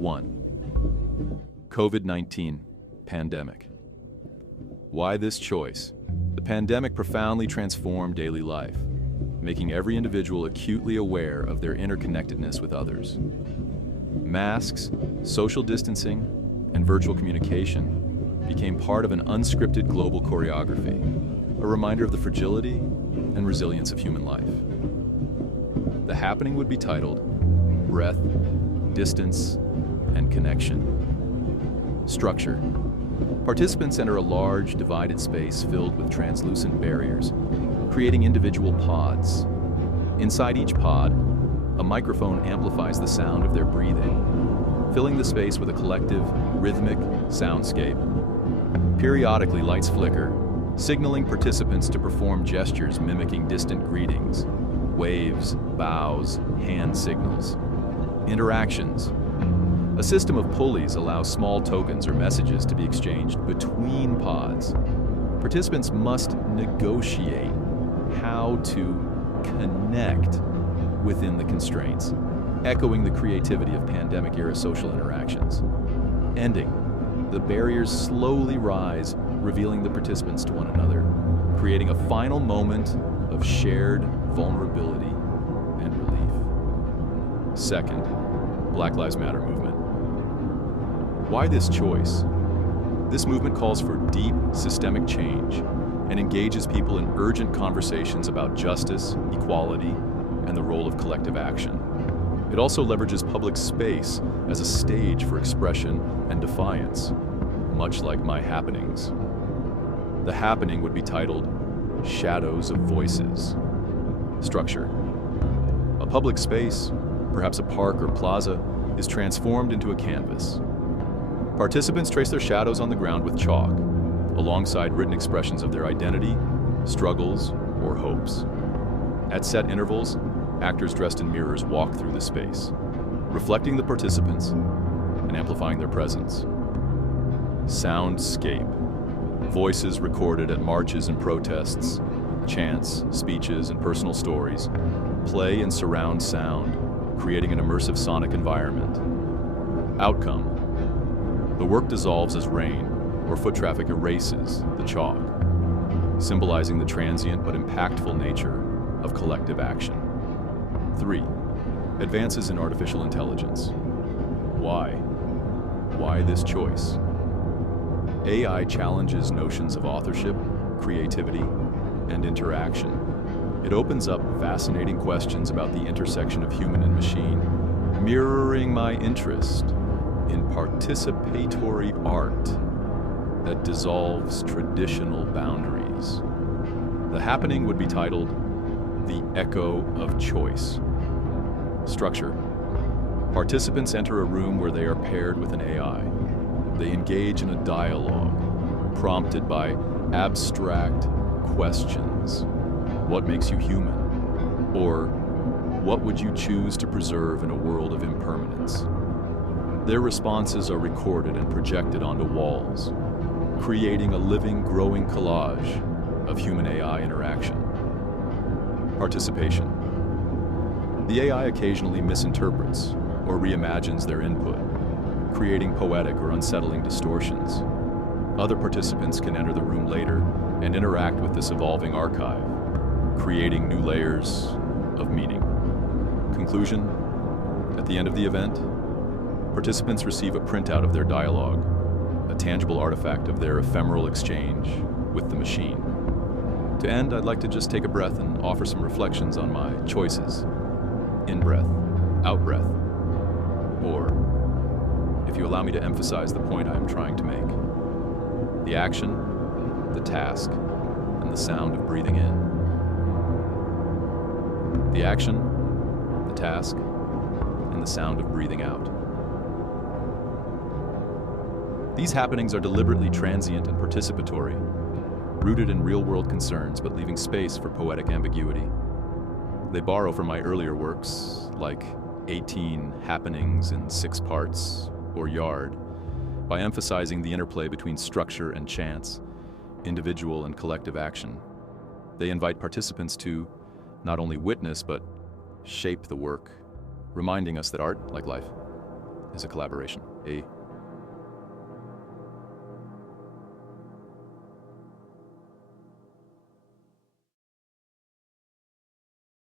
1. COVID-19 pandemic. Why this choice? The pandemic profoundly transformed daily life, making every individual acutely aware of their interconnectedness with others. Masks, social distancing, and virtual communication became part of an unscripted global choreography, a reminder of the fragility and resilience of human life. The happening would be titled Breath, Distance, and Connection. Structure. Participants enter a large, divided space filled with translucent barriers, creating individual pods. Inside each pod, a microphone amplifies the sound of their breathing, filling the space with a collective, rhythmic soundscape. Periodically, lights flicker, signaling participants to perform gestures mimicking distant greetings, waves, bows, hand signals. Interactions. A system of pulleys allows small tokens or messages to be exchanged between pods. Participants must negotiate how to connect within the constraints, echoing the creativity of pandemic-era social interactions. Ending. The barriers slowly rise, revealing the participants to one another, creating a final moment of shared vulnerability and relief. Second, Black Lives Matter movement. Why this choice? This movement calls for deep, systemic change and engages people in urgent conversations about justice, equality, and the role of collective action. It also leverages public space as a stage for expression and defiance, much like my happenings. The happening would be titled Shadows of Voices. Structure. A public space, perhaps a park or plaza, is transformed into a canvas. Participants trace their shadows on the ground with chalk, alongside written expressions of their identity, struggles, or hopes. At set intervals, actors dressed in mirrors walk through the space, reflecting the participants and amplifying their presence. Soundscape. Voices recorded at marches and protests, chants, speeches, and personal stories play in surround sound, creating an immersive sonic environment. Outcome. The work dissolves as rain, or foot traffic erases the chalk, symbolizing the transient but impactful nature of collective action. 3. Advances in artificial intelligence. Why? Why this choice? AI challenges notions of authorship, creativity, and interaction. It opens up fascinating questions about the intersection of human and machine, mirroring my interest in participatory art that dissolves traditional boundaries. The happening would be titled The Echo of Choice. Structure. Participants enter a room where they are paired with an AI. They engage in a dialogue, prompted by abstract questions. What makes you human? Or, what would you choose to preserve in a world of impermanence? Their responses are recorded and projected onto walls, creating a living, growing collage of human-AI interaction. Participation. The AI occasionally misinterprets or reimagines their input, creating poetic or unsettling distortions. Other participants can enter the room later and interact with this evolving archive, creating new layers of meaning. Conclusion. At the end of the event, participants receive a printout of their dialogue, a tangible artifact of their ephemeral exchange with the machine. To end, I'd like to just take a breath and offer some reflections on my choices. In-breath, out-breath, or, if you allow me to emphasize the point I am trying to make, the action, the task, and the sound of breathing in. The action, the task, and the sound of breathing out. These happenings are deliberately transient and participatory, rooted in real-world concerns but leaving space for poetic ambiguity. They borrow from my earlier works, like 18 Happenings in 6 Parts, or Yard, by emphasizing the interplay between structure and chance, individual and collective action. They invite participants to not only witness but shape the work, reminding us that art, like life, is a collaboration, a